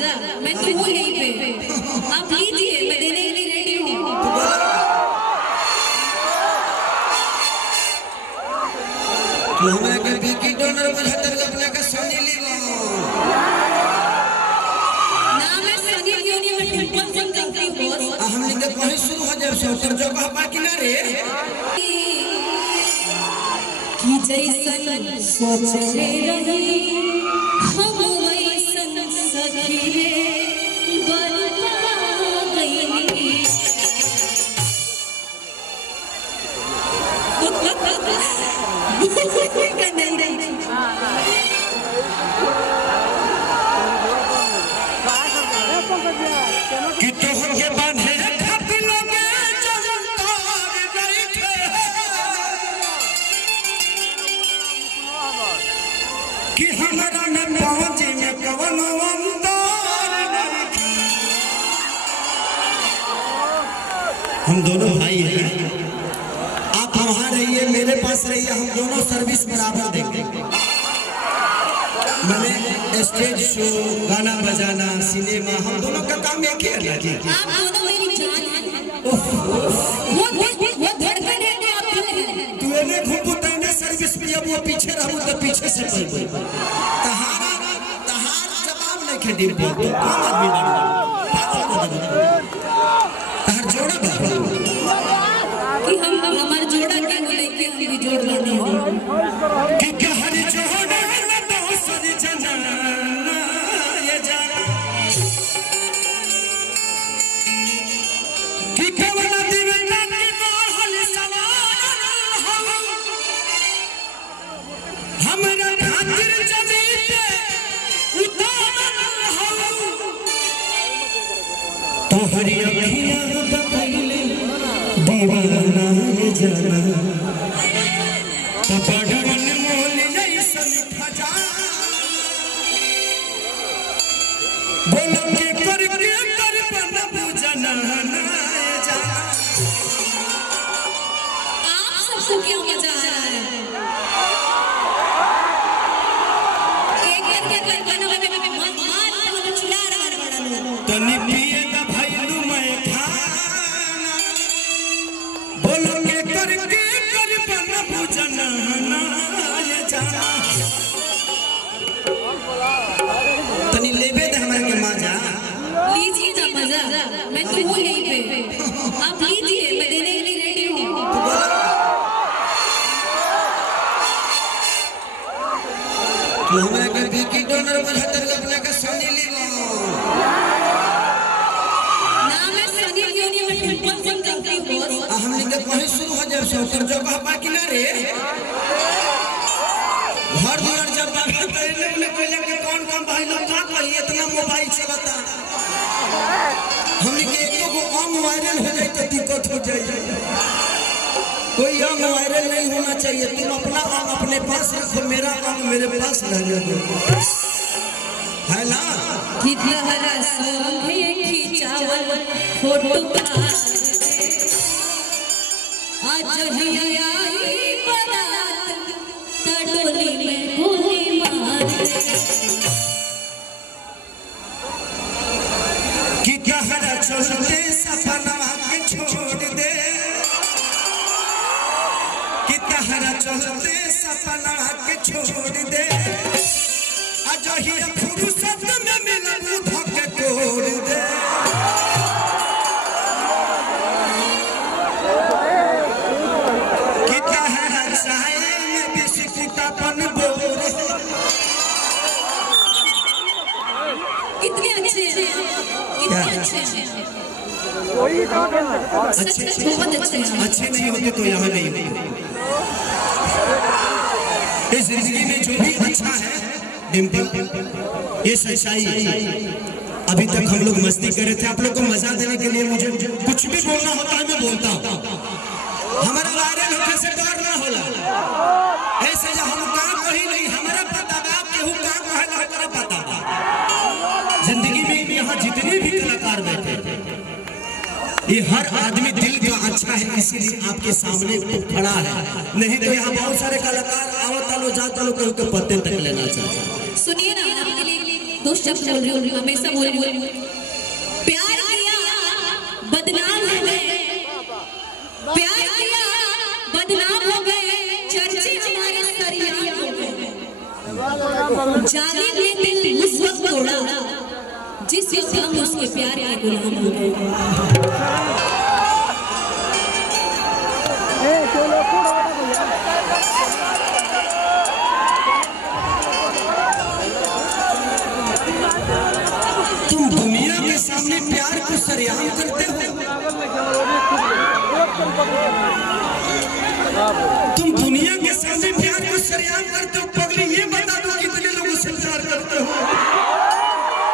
मैं तो हूँ यहीं पे, आप लीजिए, मैं देने के लिए रेडी हूँ। तो हमरा के बीकी डोनर बुझातर अपने के सोनी लीलो ना मैं सनी यूनी में टिम्पल सिंह करती हूँ बॉस। हमने के कहीं शुरू हो जाए सौतर जगह बाकी ना रे कि जैसन सोचले रही हम वैसन सखी रे बरपा गई। कि तोहर के बांधे खातिर लगे चलन तार नहीं थे कि हमरा में पहुंची में कवन अंदर नहीं थे। हम दोनों भाई हैं, आप वहां रहिए मेरे पास रहिए, हम दोनों सर्विस बराबर देंगे। मैंने स्टेज शो, गाना बजाना, सिनेमा, हम दोनों का काम एक ही है ना जी। आप दोनों मेरी जान हैं। वो धड़कन है कि आप दिल हैं। तू एने घूमू तने सर्विस में अब वो पीछे रहू तो पीछे से पई तहार जवाब नहीं खे दिल पर तू कौन आदमी बानी तहार जोड़ा बा कि हम हमार जोड़ा के लेके हम भी जोड़ लेने हैं कि कहरी जोड़ा तो सरी जना ये जाना कि कवन दिवना के महल सवार हमरा खातिर जमीन पे उतारल हो तोहरी अखियां बकैले दीवाना ये जाना पड़वन मोल जैसन खजा बोलो के करके कर बन बुझना ये जाना। आप सबको क्या मजा आ रहा है? एक गाना में मान चिल्ला रहा है बड़ा लोग। तनी पिए दा भइलू मैं खाना बोलो के करके कर बन बुझना ये जाना। तनी लेबे दे हमरा के मजा लीजिए ना मजा, मैं तो हूँ यहीं पे, आप लीजिए, मैं देने के लिए रेडी हूँ। तू हमरा के बीकी डोनर बुझातर अपने के सोनी लीलो ना मैं सनी यूनी में टिम्पल सिंह करती हूँ बॉस। हमने के कहीं शुरू हो जाए सौतर जगह बाकी ना रे घर दुआर जब बाबा तैले कोइला के कौन कौन भाई लोग का कहिए इतना मोबाइल चलता हमने के एको को अंग वायरल हो जाए तो दिक्कत हो जाए। कोई अंग वायरल नहीं होना चाहिए, तुम अपना अंग अपने पास रखो, मेरा अंग मेरे पास रह जाए है ना। कितना सोहे खिंचावल फोटो आज ही आई बारात तड़ोली में गोली मार कि कहरा चलते सपना के छोड़ दे कि कहरा चलते सपना के छोड़ दे अजहिया फुर्सत में मिलन धोके तोड़ दे कि कहरा चाहे में बिस्कुटापन बोल कितने अच्छे हैं, कितने अच्छे हैं, अच्छे बहुत अच्छे हैं। अच्छे नहीं होते तो यहाँ नहीं होते। इस जिंदगी में जो भी अच्छा है डिम्पल ये सच्चाई अभी तक हम लोग मस्ती कर रहे थे, आप लोग को मजा देने के लिए मुझे कुछ भी बोलना होता है मैं बोलता हूँ। हमारा वायरल होने से डर ना होला ऐसे जो हम काम कहीं नहीं हमारा पता बाप केहू काम कहला हमारा पता बा। जिंदगी में यहाँ जितने भी कलाकार बैठे ये हर आदमी दिल का अच्छा है इसीलिए आपके सामने खड़ा है, नहीं तो यहाँ बहुत सारे कलाकार आवत आलो जात आलो कहीं के पत्ते तक लेना चाहते। सुनिए ना, आपके लिए दो शब्द बोल रही हूँ, हमेशा बोल रही हूँ। प्यार किया बदनाम हो गए, प्यार किया बदनाम हो गए, चर्चे हमारे सरिया हो गए। जालिम ने दिल उस वक्त तोड़ा जिस वक्त हम उसके प्यार के गुलाम हो गए। तुम दुनिया के सामने प्यार को सरेआम करते हो, तुम दुनिया के सामने प्यार को सरेआम करते हो। पगली ये बता दो कितने लोगों से प्यार करते हो।